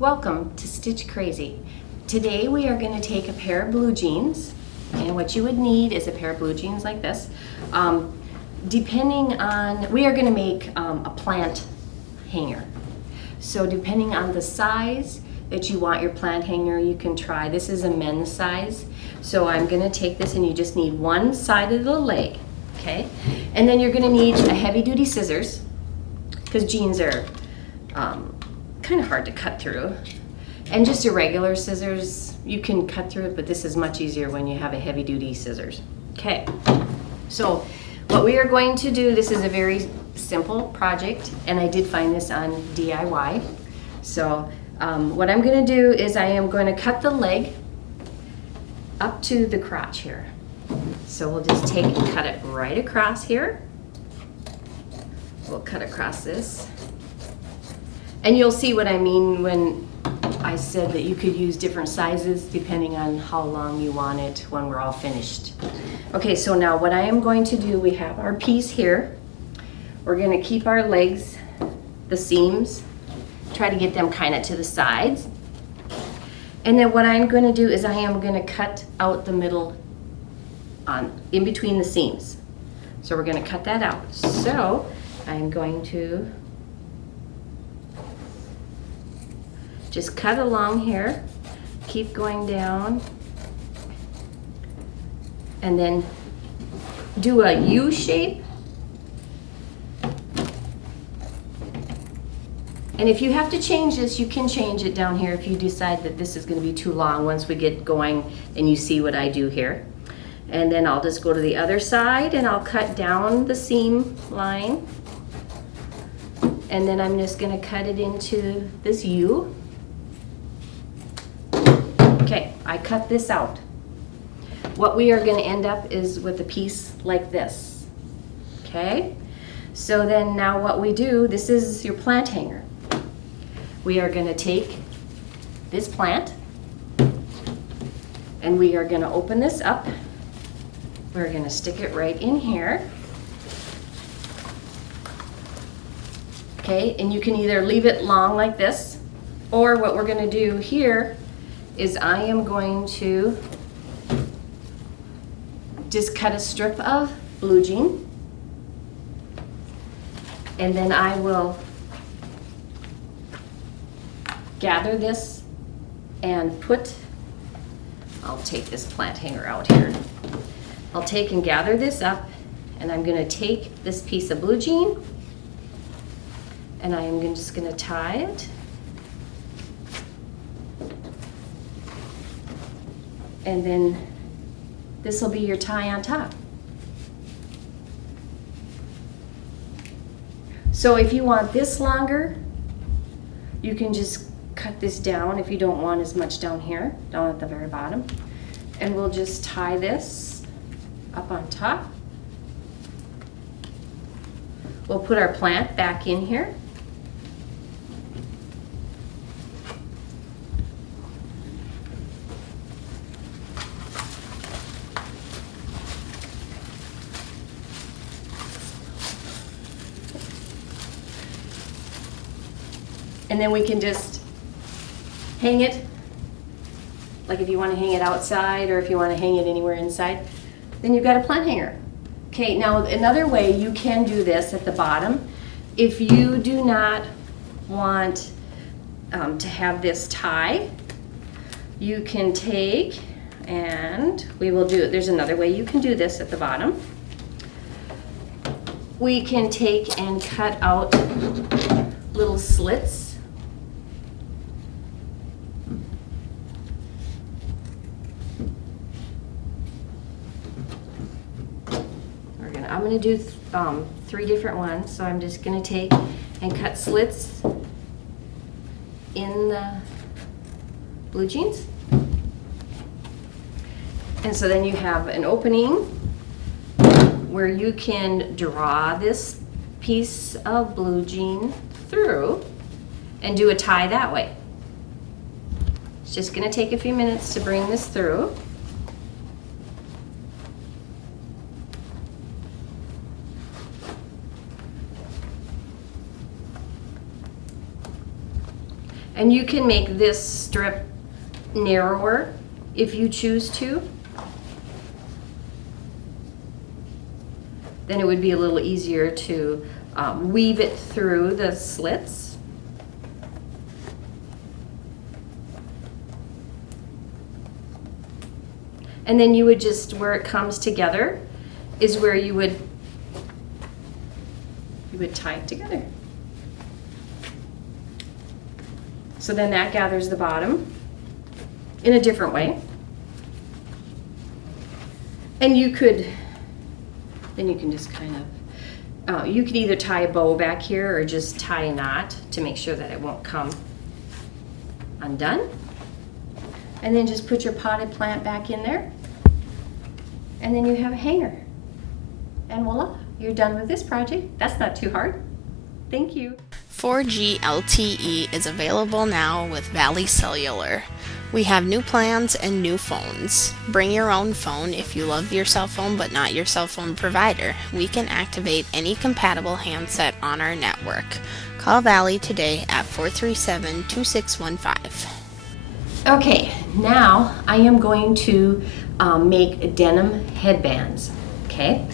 Welcome to Stitch Crazy. Today we are going to take a pair of blue jeans, and what you would need is a pair of blue jeans like this. Depending on, we are going to make a plant hanger. So depending on the size that you want your plant hanger, you can try. This is a men's size. So I'm going to take this, and you just need one side of the leg, okay? And then you're going to need a heavy duty scissors, because jeans are kind of hard to cut through. And just your regular scissors, you can cut through it, but this is much easier when you have a heavy duty scissors. Okay, so what we are going to do, this is a very simple project, and I did find this on DIY. So what I'm going to do is I am going to cut the leg up to the crotch here. So we'll just take and cut it right across here. We'll cut across this. And you'll see what I mean when I said that you could use different sizes depending on how long you want it when we're all finished. Okay, so now what I am going to do, we have our piece here. We're going to keep our legs, the seams, try to get them kind of to the sides. And then what I'm going to do is I am going to cut out the middle in between the seams. So we're going to cut that out. So I'm going to just cut along here, keep going down, and then do a U shape. And if you have to change this, you can change it down here if you decide that this is going to be too long once we get going and you see what I do here. And then I'll just go to the other side and I'll cut down the seam line. And then I'm just going to cut it into this U. Okay, I cut this out. What we are going to end up is with a piece like this. Okay, so then now what we do, this is your plant hanger. We are going to take this plant and we are going to open this up. We're going to stick it right in here. Okay, and you can either leave it long like this, or what we're going to do here is I am going to just cut a strip of blue jean, and then I will gather this and I'll take this plant hanger out here. I'll take and gather this up, and I'm going to take this piece of blue jean and I am just going to tie it. And then this will be your tie on top. So if you want this longer, you can just cut this down if you don't want as much down here, down at the very bottom. And we'll just tie this up on top. We'll put our plant back in here. And then we can just hang it, like if you want to hang it outside or if you want to hang it anywhere inside, then you've got a plant hanger. Okay, now another way you can do this at the bottom, if you do not want to have this tie, you can take, and we will do it, there's another way you can do this at the bottom. We can take and cut out little slits. I'm going to do 3 different ones, so I'm just going to take and cut slits in the blue jeans. And so then you have an opening where you can draw this piece of blue jean through and do a tie that way. It's just going to take a few minutes to bring this through. And you can make this strip narrower if you choose to. Then it would be a little easier to weave it through the slits. And then you would just, where it comes together, is where you would tie it together. So then that gathers the bottom in a different way. And you could, then you can just kind of, you could either tie a bow back here or just tie a knot to make sure that it won't come undone. And then just put your potted plant back in there. And then you have a hanger. And voila, you're done with this project. That's not too hard. Thank you. 4G LTE is available now with Valley Cellular. We have new plans and new phones. Bring your own phone if you love your cell phone but not your cell phone provider. We can activate any compatible handset on our network. Call Valley today at 437-2615. Okay, now I am going to make denim headbands, okay?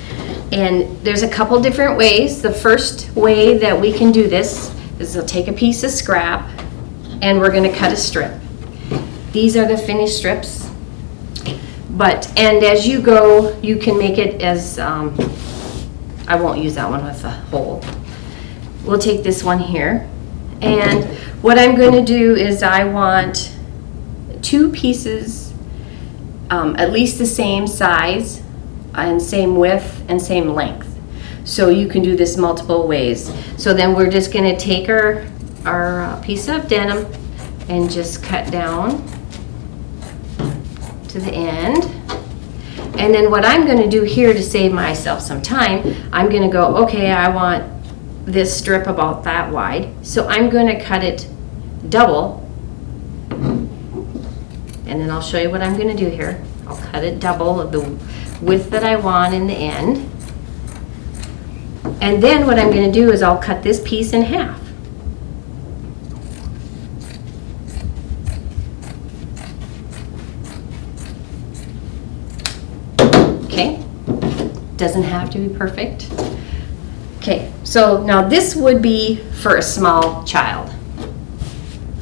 And there's a couple different ways. The first way that we can do this is we'll take a piece of scrap and we're gonna cut a strip. These are the finished strips. And as you go, you can make it as, I won't use that one with a hole. We'll take this one here. And what I'm gonna do is I want 2 pieces, at least the same size and same width and same length. So you can do this multiple ways. So then we're just gonna take our piece of denim and just cut down to the end. And then what I'm gonna do here to save myself some time, I'm gonna go, okay, I want this strip about that wide. So I'm gonna cut it double. And then I'll show you what I'm gonna do here. I'll cut it double of the width that I want in the end. And then what I'm gonna do is I'll cut this piece in half. Okay, doesn't have to be perfect. Okay, so now this would be for a small child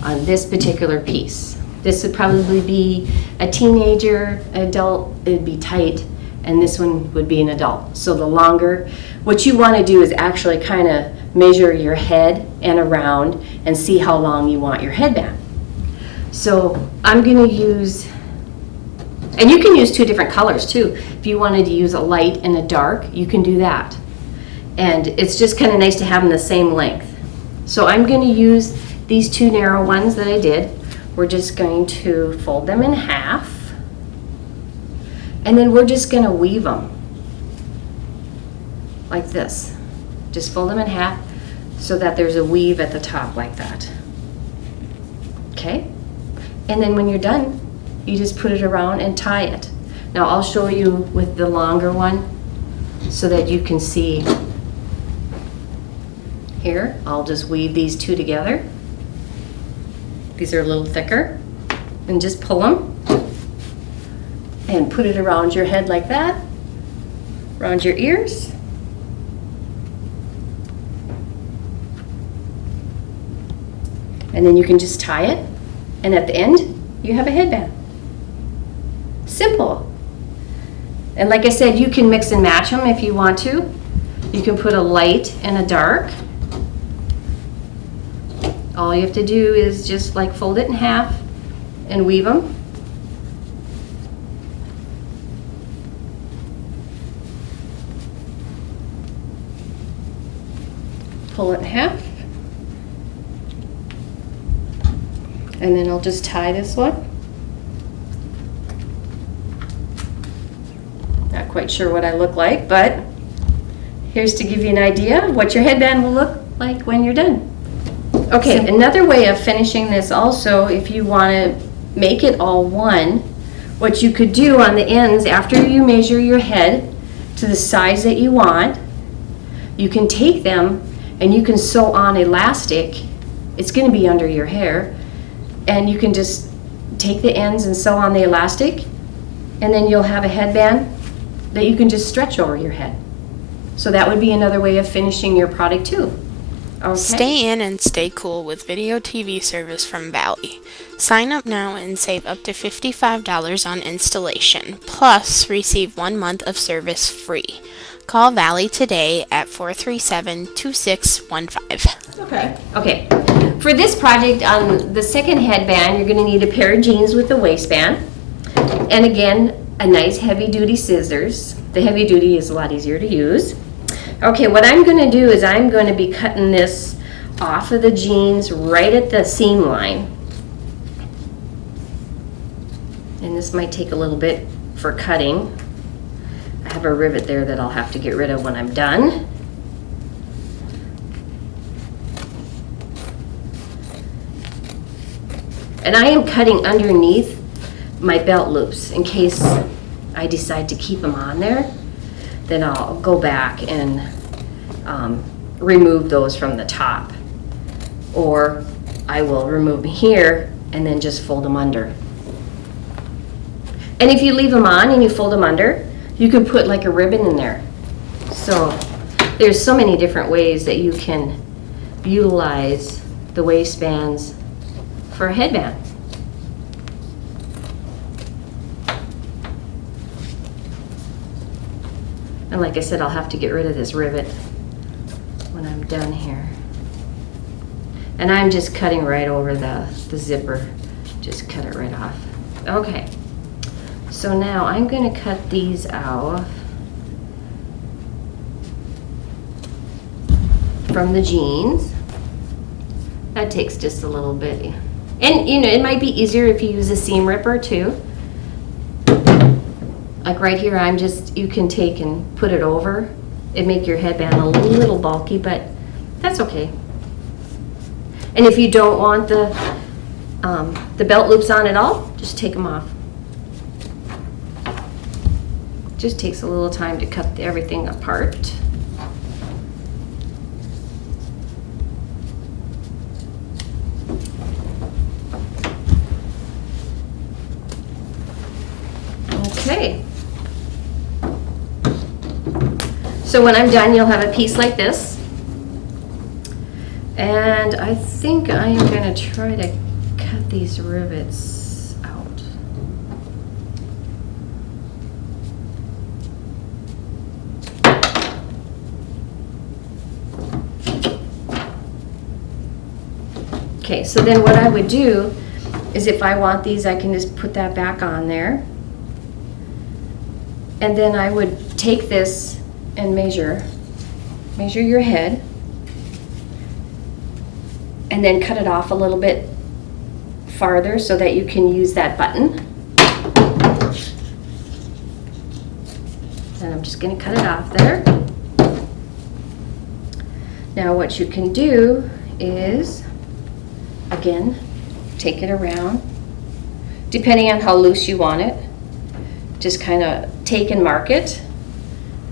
on this particular piece. This would probably be a teenager, adult, it'd be tight, and this one would be an adult. So the longer, what you want to do is actually kind of measure your head and around and see how long you want your headband. So I'm going to use, and you can use 2 different colors too. If you wanted to use a light and a dark, you can do that. And it's just kind of nice to have them the same length. So I'm going to use these 2 narrow ones that I did. We're just going to fold them in half, and then we're just going to weave them like this. Just fold them in half so that there's a weave at the top like that. Okay? And then when you're done, you just put it around and tie it. Now I'll show you with the longer one so that you can see. Here, I'll just weave these 2 together. These are a little thicker, and just pull them and put it around your head like that, around your ears. And then you can just tie it, and at the end, you have a headband. Simple. And like I said, you can mix and match them if you want to. You can put a light and a dark. All you have to do is just like fold it in half and weave them. Pull it in half. And then I'll just tie this one. Not quite sure what I look like, but here's to give you an idea of what your headband will look like when you're done. Okay, another way of finishing this also, if you want to make it all one, what you could do on the ends, after you measure your head to the size that you want, you can take them and you can sew on elastic. It's going to be under your hair, and you can just take the ends and sew on the elastic, and then you'll have a headband that you can just stretch over your head. So that would be another way of finishing your product too. Okay. Stay in and stay cool with video TV service from Valley. Sign up now and save up to $55 on installation, plus receive 1 month of service free. Call Valley today at 437-2615. Okay. For this project, on the second headband, you're going to need a pair of jeans with a waistband. And again, a nice heavy-duty scissors. The heavy-duty is a lot easier to use. Okay, what I'm going to do is I'm going to be cutting this off of the jeans right at the seam line. And this might take a little bit for cutting. I have a rivet there that I'll have to get rid of when I'm done. And I am cutting underneath my belt loops in case I decide to keep them on there. Then I'll go back and remove those from the top. Or I will remove them here and then just fold them under. And if you leave them on and you fold them under, you can put like a ribbon in there. So there's so many different ways that you can utilize the waistbands for a headband. And like I said, I'll have to get rid of this rivet when I'm done here. And I'm just cutting right over the zipper. Just cut it right off. Okay. So now I'm going to cut these out from the jeans. That takes just a little bit. And you know, it might be easier if you use a seam ripper too. Like right here, you can take and put it over. It'd make your headband a little bulky, but that's okay. And if you don't want the belt loops on at all, just take them off. Just takes a little time to cut everything apart. Okay. So when I'm done, you'll have a piece like this. And I think I am going to try to cut these rivets out. Okay, so then what I would do is if I want these, I can just put that back on there. And then I would take this and measure your head, and then cut it off a little bit farther so that you can use that button. And I'm just going to cut it off there. Now what you can do is, again, take it around, depending on how loose you want it. Just kind of take and mark it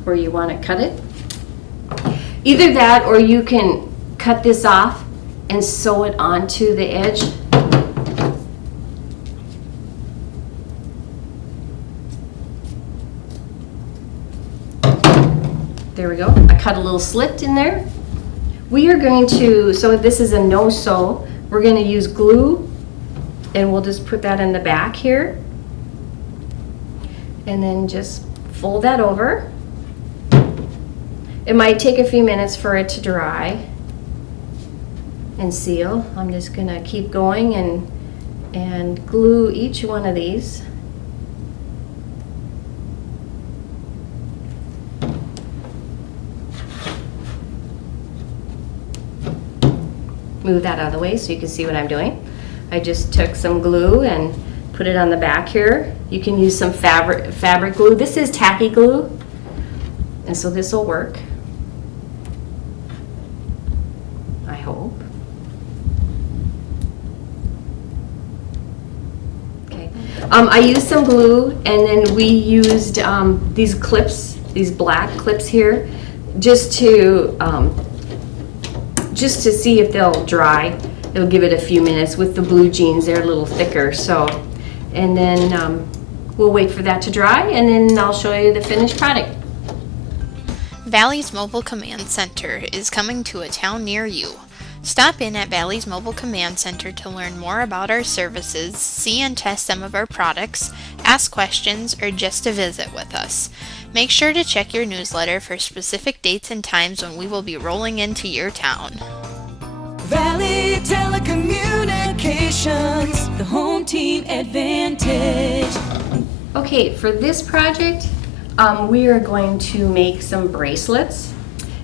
where you want to cut it. Either that, or you can cut this off and sew it onto the edge. There we go. I cut a little slit in there. We are going to, so this is a no-sew, we're going to use glue, and we'll just put that in the back here. And then just fold that over. It might take a few minutes for it to dry and seal. I'm just gonna keep going and glue each one of these. Move that out of the way so you can see what I'm doing. I just took some glue and put it on the back here. You can use some fabric glue. This is tacky glue, and so this will work, I hope. Okay. I used some glue, and then we used these clips, these black clips here, just to see if they'll dry. it'll give it a few minutes. With the blue jeans, they're a little thicker, so, and then we'll wait for that to dry, and then I'll show you the finished product. Valley's Mobile Command Center is coming to a town near you. Stop in at Valley's Mobile Command Center to learn more about our services, see and test some of our products, ask questions, or just to visit with us. Make sure to check your newsletter for specific dates and times when we will be rolling into your town. Valley Telecommunications, the home team advantage. Okay, for this project, we are going to make some bracelets.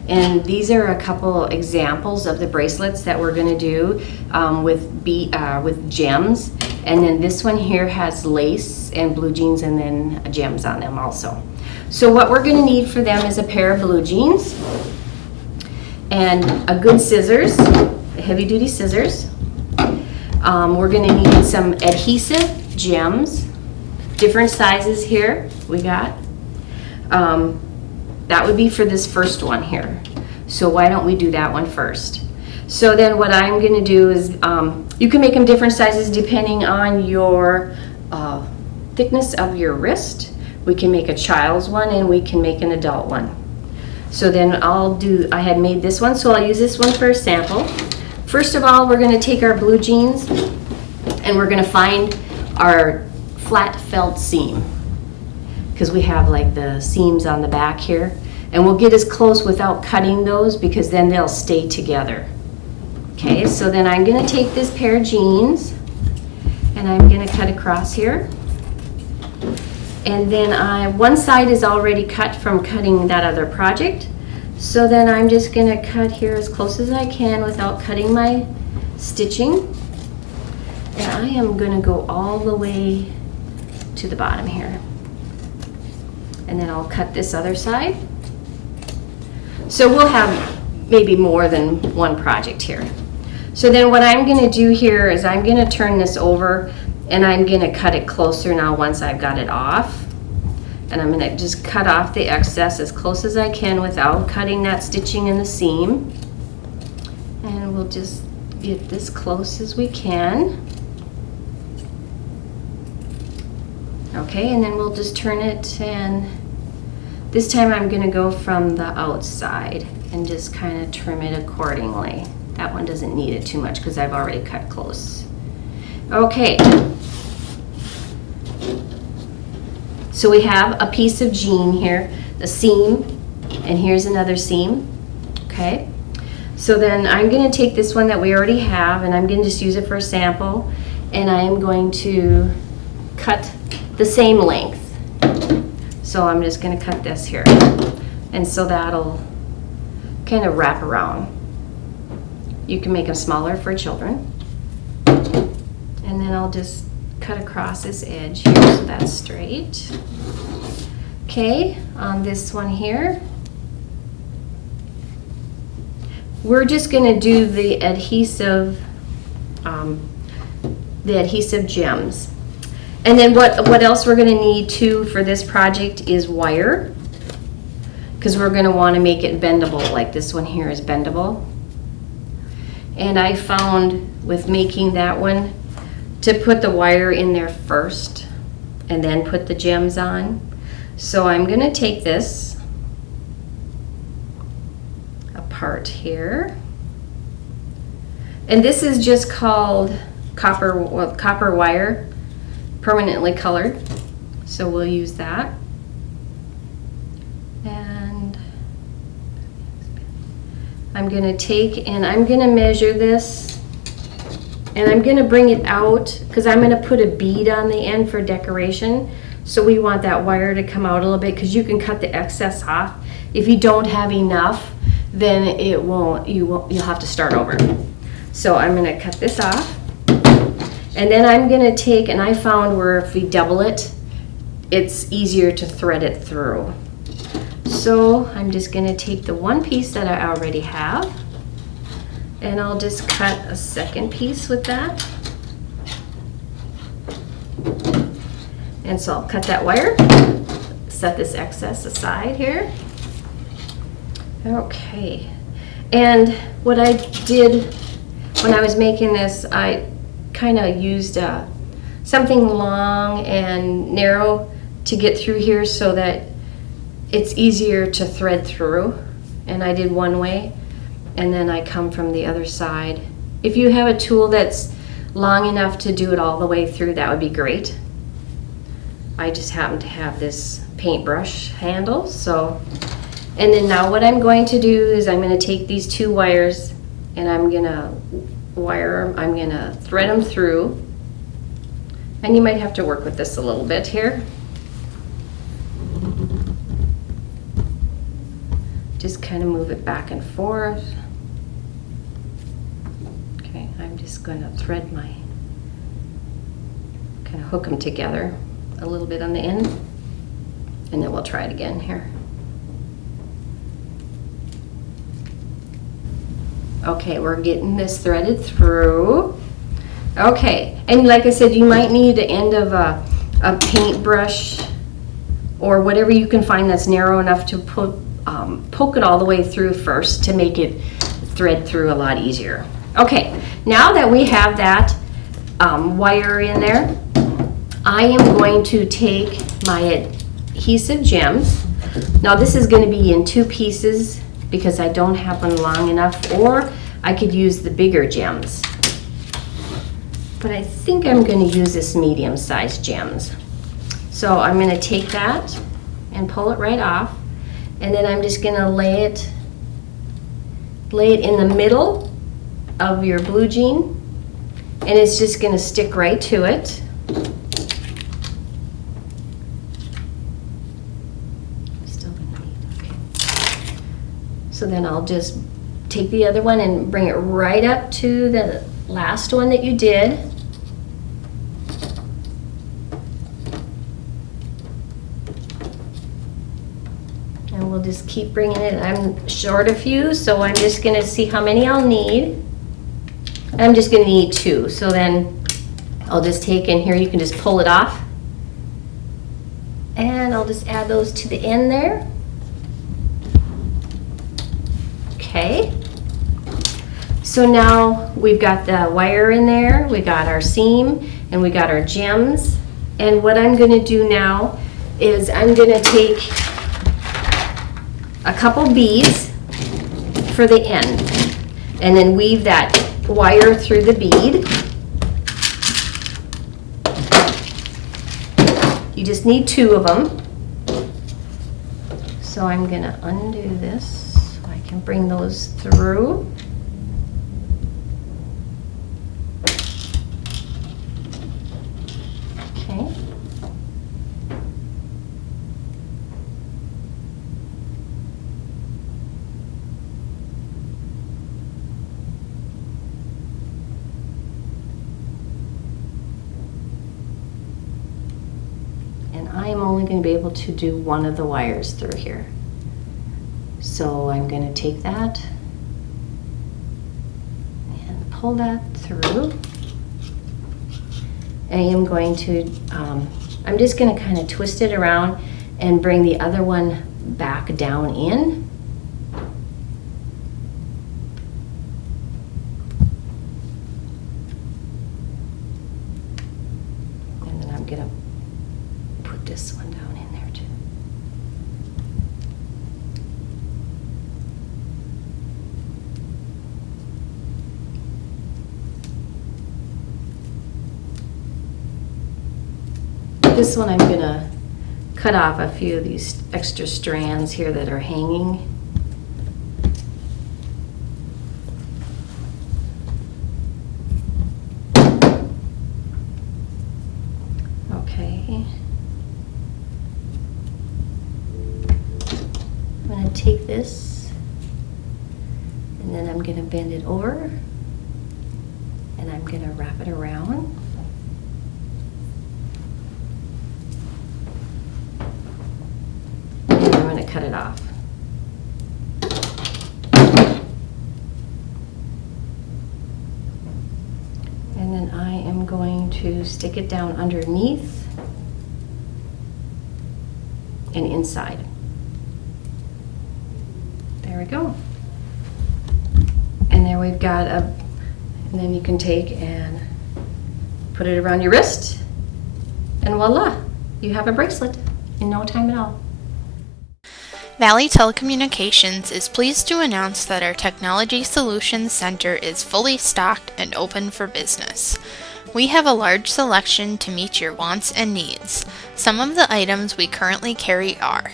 And these are a couple examples of the bracelets that we're going to do with gems. And then this one here has lace and blue jeans and then gems on them also. So what we're going to need for them is a pair of blue jeans and a good scissors, heavy duty scissors. We're going to need some adhesive gems, different sizes here we got. That would be for this first one here. So why don't we do that one first? So then what I'm going to do is, you can make them different sizes depending on your thickness of your wrist. We can make a child's one and we can make an adult one. So then I had made this one, so I'll use this one for a sample. First of all, we're going to take our blue jeans and we're going to find our flat felt seam, because we have like the seams on the back here, and we'll get as close without cutting those because then they'll stay together. Okay, so then I'm going to take this pair of jeans and I'm going to cut across here, and then one side is already cut from cutting that other project, so then I'm just going to cut here as close as I can without cutting my stitching, and I am going to go all the way to the bottom here. And then I'll cut this other side. So we'll have maybe more than one project here. So then what I'm going to do here is I'm going to turn this over and I'm going to cut it closer now once I've got it off. And I'm going to just cut off the excess as close as I can without cutting that stitching in the seam. And we'll just get this close as we can. Okay, and then we'll just turn it, and this time I'm going to go from the outside and just kind of trim it accordingly. That one doesn't need it too much because I've already cut close. Okay, so we have a piece of jean here, a seam, and here's another seam. Okay, so then I'm going to take this one that we already have and I'm going to just use it for a sample, and I am going to cut the same length. So I'm just going to cut this here, and so that'll kind of wrap around. You can make them smaller for children, and then I'll just cut across this edge here so that's straight. Okay, on this one here, we're just going to do the adhesive gems. And then what else we're going to need too for this project is wire, because we're going to want to make it bendable, like this one here is bendable. And I found with making that one to put the wire in there first and then put the gems on. So I'm going to take this apart here, and this is just called copper wire, permanently colored, so we'll use that. And I'm going to take and I'm going to measure this, and I'm going to bring it out because I'm going to put a bead on the end for decoration. So we want that wire to come out a little bit, because you can cut the excess off. If you don't have enough, then it won't, you'll have to start over. So I'm going to cut this off. And then I'm going to take, and I found where if we double it, it's easier to thread it through. So I'm just going to take the one piece that I already have, and I'll just cut a second piece with that. And so I'll cut that wire, set this excess aside here. Okay, and what I did when I was making this, I kind of used something long and narrow to get through here so that it's easier to thread through. And I did one way, and then I come from the other side. If you have a tool that's long enough to do it all the way through, that would be great. I just happen to have this paintbrush handle, so. And then now what I'm going to do is I'm going to take these 2 wires and I'm going to wire them, I'm going to thread them through. And you might have to work with this a little bit here. Just kind of move it back and forth. Okay, I'm just going to thread my, kind of hook them together a little bit on the end. And then we'll try it again here. Okay, we're getting this threaded through. Okay, and like I said, you might need the end of a paintbrush or whatever you can find that's narrow enough to poke it all the way through first to make it thread through a lot easier. Okay, now that we have that wire in there, I am going to take my adhesive gems. Now this is going to be in 2 pieces because I don't have one long enough, or I could use the bigger gems. But I think I'm going to use this medium-sized gems. So I'm going to take that and pull it right off, and then I'm just going to lay it in the middle of your blue jean, and it's just going to stick right to it. So then I'll just take the other one and bring it right up to the last one that you did. And we'll just keep bringing it. I'm short a few, so I'm just going to see how many I'll need. I'm just going to need 2. So then I'll just take in here, you can just pull it off. And I'll just add those to the end there. Okay, so now we've got the wire in there, we got our seam, and we got our gems. And what I'm going to do now is I'm going to take a couple beads for the end and then weave that wire through the bead. You just need 2 of them. So I'm going to undo this. Can bring those through. Okay. And I am only going to be able to do one of the wires through here. So I'm going to take that and pull that through. I am going to, I'm just going to kind of twist it around and bring the other one back down in. And then I'm going to put this one down in there too. This one I'm going to cut off a few of these extra strands here that are hanging. Okay. I'm going to take this and then I'm going to bend it over and I'm going to wrap it around. Cut it off. And then I am going to stick it down underneath and inside. There we go. And there we've got a, And then you can take and put it around your wrist, and voila, you have a bracelet in no time at all. Valley Telecommunications is pleased to announce that our Technology Solutions Center is fully stocked and open for business. We have a large selection to meet your wants and needs. Some of the items we currently carry are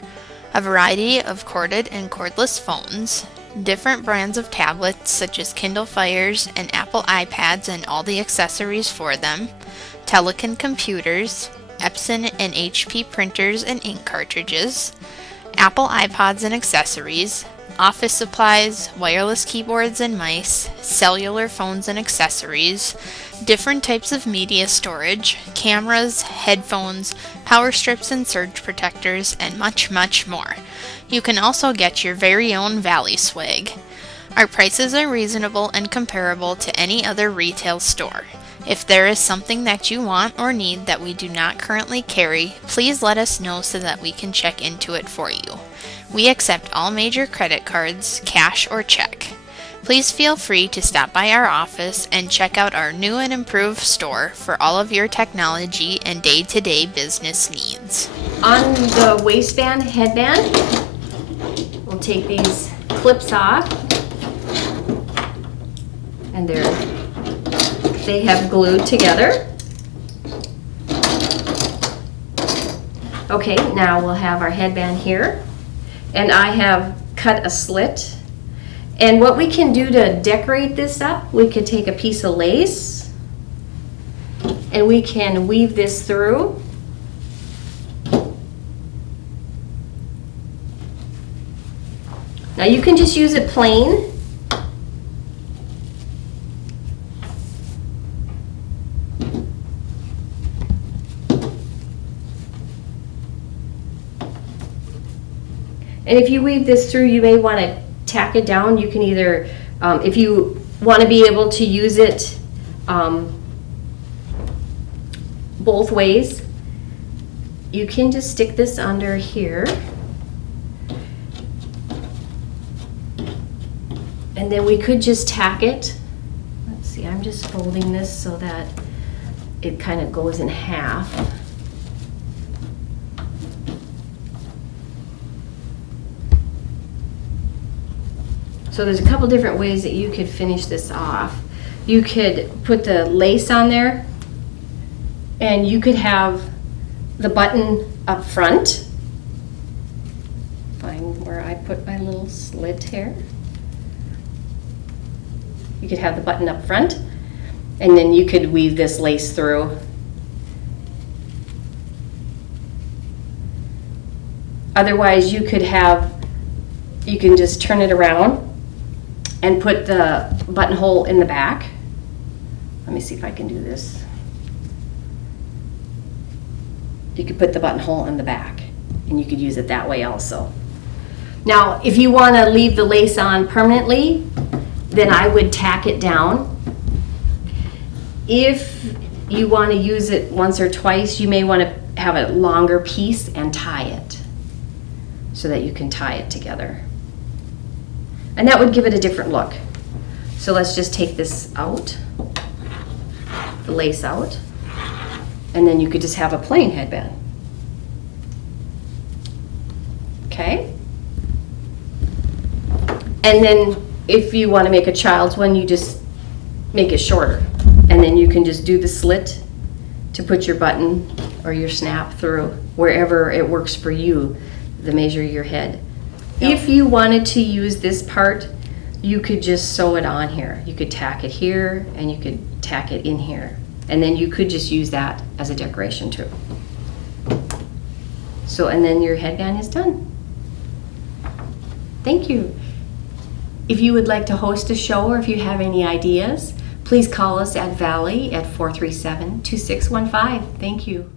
a variety of corded and cordless phones, different brands of tablets such as Kindle Fires and Apple iPads and all the accessories for them, Telekin computers, Epson and HP printers and ink cartridges, Apple iPods and accessories, office supplies, wireless keyboards and mice, cellular phones and accessories, different types of media storage, cameras, headphones, power strips and surge protectors, and much, much more. You can also get your very own Valley swag. Our prices are reasonable and comparable to any other retail store. If there is something that you want or need that we do not currently carry, please let us know so that we can check into it for you. We accept all major credit cards, cash or check. Please feel free to stop by our office and check out our new and improved store for all of your technology and day-to-day business needs. On the waistband headband, we'll take these clips off, and they have glued together. Okay, now we'll have our headband here, and I have cut a slit. And what we can do to decorate this up, we could take a piece of lace and we can weave this through. Now you can just use it plain. And if you weave this through, you may want to tack it down. You can either, if you want to be able to use it both ways, you can just stick this under here. And then we could just tack it. Let's see, I'm just folding this so that it kind of goes in half. So there's a couple different ways that you could finish this off. You could put the lace on there, and you could have the button up front. Find where I put my little slit here. You could have the button up front, and then you could weave this lace through. Otherwise, you can just turn it around and put the buttonhole in the back. Let me see if I can do this. You could put the buttonhole in the back, and you could use it that way also. Now, if you want to leave the lace on permanently, then I would tack it down. If you want to use it once or twice, you may want to have a longer piece and tie it so that you can tie it together. And that would give it a different look. So let's just take this out, the lace out, and then you could just have a plain headband. Okay? And then if you want to make a child's one, you just make it shorter. And then you can just do the slit to put your button or your snap through wherever it works for you, the measure of your head. If you wanted to use this part, you could just sew it on here. You could tack it here, and you could tack it in here. And then you could just use that as a decoration too. So, and then your headband is done. Thank you. If you would like to host a show, or if you have any ideas, please call us at Valley at 437-2615. Thank you.